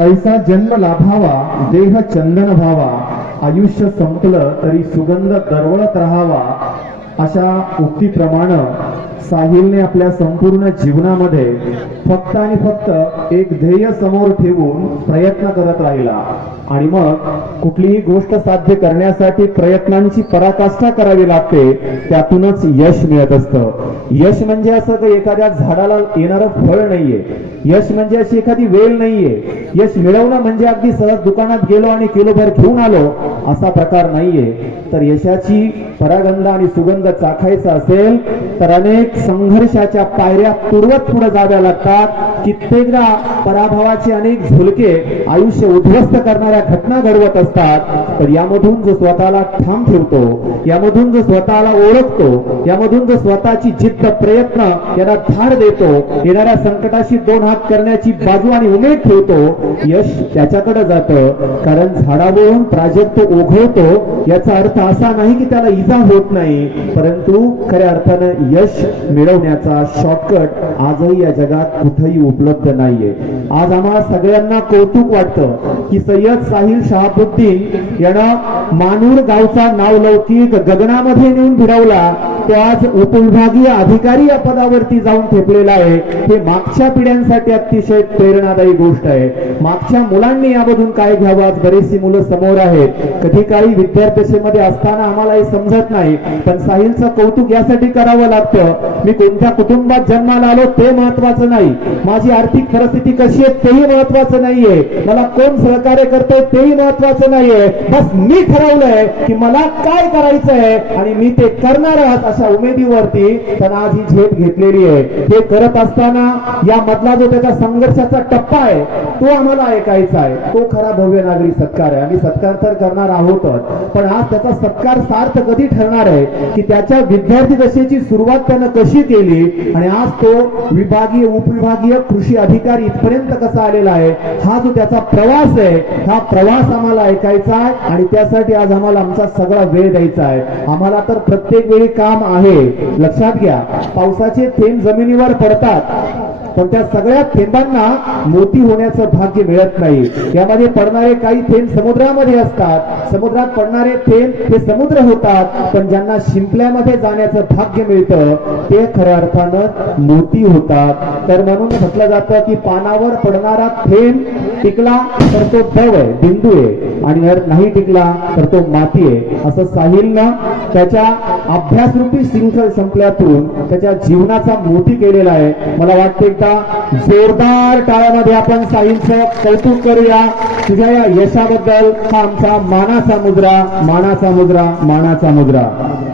ऐसा जन्म लाभावा देह चंदन व्हावा आयुष्य संपलं तरी सुगंध दरवळत राहावा. अशा उक्तीप्रमाणे साहिलने आपल्या संपूर्ण जीवनामध्ये फक्त आणि फक्त एक ध्येय समोर ठेवून प्रयत्न करत राहिला. आणि मग कुठलीही गोष्ट साध्य करण्यासाठी प्रयत्नांची पराकाष्ठा करावी लागते त्यातूनच यश मिळत असतं. यश म्हणजे असं काही एखाद्या झाडाला येणारं फळ नाहीये. यश म्हणजे अशी एखादी वेळ नाहीये. यश मिळवणं म्हणजे अगदी सहज दुकानात गेलो आणि किलोभर घेऊन आलो असा प्रकार नाहीये. तर यशाची परागंध आणि सुगंध चाखायचा असेल तर अनेक संघर्षाच्या पायऱ्या तुडवत पुढे जाव्या लागतात. कित्येकदा पराभवाचे अनेक झुलके आयुष्य उद्ध्वस्त करणाऱ्या घटना घडवत असतात. तर यामधून जो स्वतःला ठाम ठेवतो यामधून जो स्वतःला ओळखतो यामधून जो स्वतःची जिद्द प्रयत्न याला धार देतो येणाऱ्या संकटाशी दोन हात करण्याची बाजू आणि उमेद ठेवतो यश त्याच्याकडे जातं. कारण झाडावरून प्राजक्त ओघळतो याचा अर्थ असा नाही की त्याला इजा होत नाही. परंतु खऱ्या अर्थानं यश मिळवण्याचा शॉर्टकट आजही या जगात कुठेही उपलब्ध नाहीये. आज आम्हाला सगळ्यांना कौतुक वाटतं की सय्यद साहिल शहाबुद्दीन यानं मानूर गावचा नावलौकिक गगनामध्ये नेऊन भिडवला त्याच उपविभागीय अधिकारी या पदावरती जाऊन ठेपलेला आहे. हे मागच्या पिढ्यांसाठी अतिशय प्रेरणादायी गोष्ट आहे. मागच्या मुलांनी यामधून काय घ्यावं? आज बरेचशी मुलं समोर आहेत. कधी काही विद्यार्थ्यामध्ये असताना आम्हाला हे समजत नाही. पण साहिलचं कौतुक यासाठी करावं लागतं. मी कोणत्या कुटुंबात जन्माला आलो ते महत्वाचं नाही. माझी आर्थिक परिस्थिती कशी आहे तेही महत्वाचं नाहीये. मला कोण सहकार्य करतोय तेही महत्वाचं नाहीये. बस मी ठरवलंय की मला काय करायचं आहे आणि मी ते करणार आहात अशा उमेदीवरती त्यांना आज ही झेप घेतलेली आहे. हे करत असताना या मधला जो त्याचा संघर्षाचा टप्पा आहे तो आम्हाला ऐकायचा आहे. तो खरा भव्य नागरी सत्कार आहे. आम्ही सत्कार तर करणार आहोतच पण आज त्याचा सत्कार सार्थ कधी ठरणार आहे की त्याच्या विद्यार्थी दशेची सुरुवात त्यानं कशी केली आणि आज तो विभागीय उपविभागीय कृषी अधिकारी इथपर्यंत कसा आलेला आहे हा जो त्याचा प्रवास आहे हा प्रवास आम्हाला ऐकायचा आहे आणि त्यासाठी आज आम्हाला आमचा सगळा वेळ द्यायचा आहे. आम्हाला तर प्रत्येक वेळी काम आहे. लक्षात घ्या पावसाचे थेंब जमिनीवर पडतात पण त्या सगळ्या थेंबांना मोती होण्याचं भाग्य मिळत नाही. यामध्ये पडणारे काही थेंब समुद्रामध्ये असतात समुद्रात पडणारे थेंब हे समुद्र होतात पण ज्यांना शिंपल्यामध्ये जाण्याचं भाग्य मिळतं ते खऱ्या अर्थानं मोती होतात. तर म्हणून म्हटलं जातं की पानावर पडणारा थेंब टिकला तर तो दव आहे बिंदू आहे. आणि जर नाही टिकला तर तो माती आहे. असं साहिलनं त्याच्या अभ्यासरूपी शृंखल संपल्यातून त्याच्या जीवनाचा मोती केलेला आहे. मला वाटतं एकदा जोरदार टाळ्यामध्ये आपण साईंचं कौतुक करूया. तुझ्या या यशाबद्दल हा आमचा मानाचा मुद्रा मानाचा मुद्रा मानाचा मुद्रा.